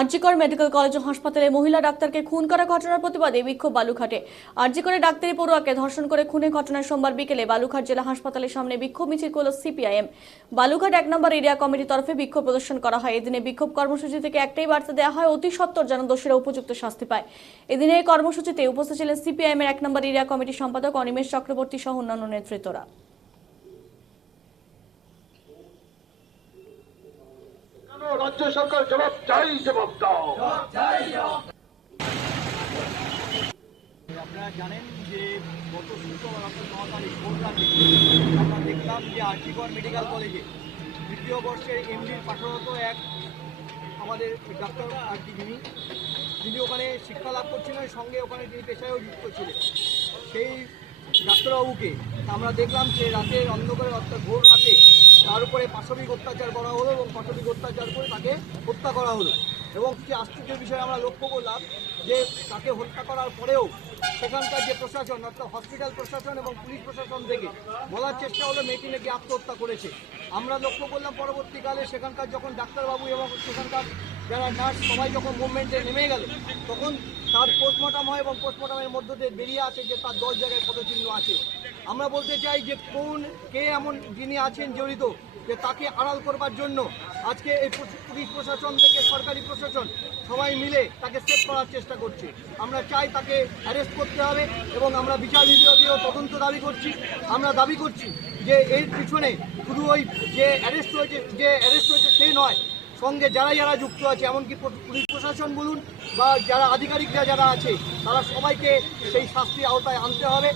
RG Kar medical college ও হাসপাতালে মহিলা ডাক্তারকে খুন করা ঘটনার প্রতিবাদে বিক্ষোভ বালুঘাটে আরজিকরে ডাক্তারি পড়ুয়াকে ধর্ষণ করে খুনের ঘটনায় সোমবার বিকেলে বালুঘাট জেলা হাসপাতালের সামনে বিক্ষোভ মিছিল করল সিপিআইএম। বালুঘাট এক নম্বর এরিয়া কমিটির তরফে বিক্ষোভ প্রদর্শন করা হয়। এদিনে বিক্ষোভ কর্মসূচি থেকে একটাই বার্তা দেওয়া হয়, অতি সত্বর যেন দোষীরা উপযুক্ত শাস্তি পায়। এদিনে এই কর্মসূচিতে উপস্থিত ছিলেন সিপিআইএম এর এক নম্বর এরিয়া কমিটির সম্পাদক অনিমেষ চক্রবর্তী সহ অন্যান্য নেতৃত্বরা কেন রাজ্য সরকার জবাব চাই জবাব দাও। আপনারা জানেন যে গত শুক্রবার অর্থাৎ ন তারিখ ভোর রাতে আমরা দেখলাম যে আর্টিগড় মেডিকেল কলেজে দ্বিতীয় বর্ষের এমডির পাঠরত এক আমাদের ডাক্তার আর কি যিনি যিনি ওখানে শিক্ষা লাভ করছিলেন সঙ্গে ওখানে তিনি পেশায়ও যুক্ত ছিলেন। সেই ডাক্তারবাবুকে আমরা দেখলাম যে রাতের অন্ধকারে অর্থাৎ ভোর রাতে তার উপরে পাশবিক অত্যাচার করা হলো এবং অত্যাচার করে তাকে হত্যা করা হলো। এবং কি আশ্চর্যের বিষয়ে আমরা লক্ষ্য করলাম, যে তাকে হত্যা করার পরেও সেখানকার যে প্রশাসন, অর্থাৎ হসপিটাল প্রশাসন এবং পুলিশ প্রশাসন থেকে বলার চেষ্টা হলো, মেয়েটি নাকি আত্মহত্যা করেছে। আমরা লক্ষ্য করলাম, পরবর্তীকালে সেখানকার যখন ডাক্তারবাবু এবং সেখানকার যারা নার্স সবাই যখন মুভমেন্টে নেমে গেল, তখন তার পোস্টমর্টম হয় এবং পোস্টমর্টমের মধ্য দিয়ে বেরিয়ে আসে যে তার দশ জায়গায় পদচিহ্ন আছে। আমরা বলতে চাই যে কোন, কে এমন যিনি আছেন জড়িত যে তাকে আড়াল করবার জন্য আজকে এই পুলিশ- পুলিশ প্রশাসন থেকে সরকারি প্রশাসন সবাই মিলে তাকে সেভ করার চেষ্টা করছে। আমরা চাই তাকে অ্যারেস্ট করতে হবে এবং আমরা বিচার বিভাগীয় তদন্ত দাবি করছি। আমরা দাবি করছি যে এর পিছনে শুধু ওই যে অ্যারেস্ট হয়েছে যে অ্যারেস্ট হয়েছে সেই নয় সঙ্গে যারা যারা যুক্ত আছে, এমনকি পুলিশ প্রশাসন বলুন বা যারা আধিকারিকরা যারা আছে, তারা সবাইকে সেই শাস্তির আওতায় আনতে হবে।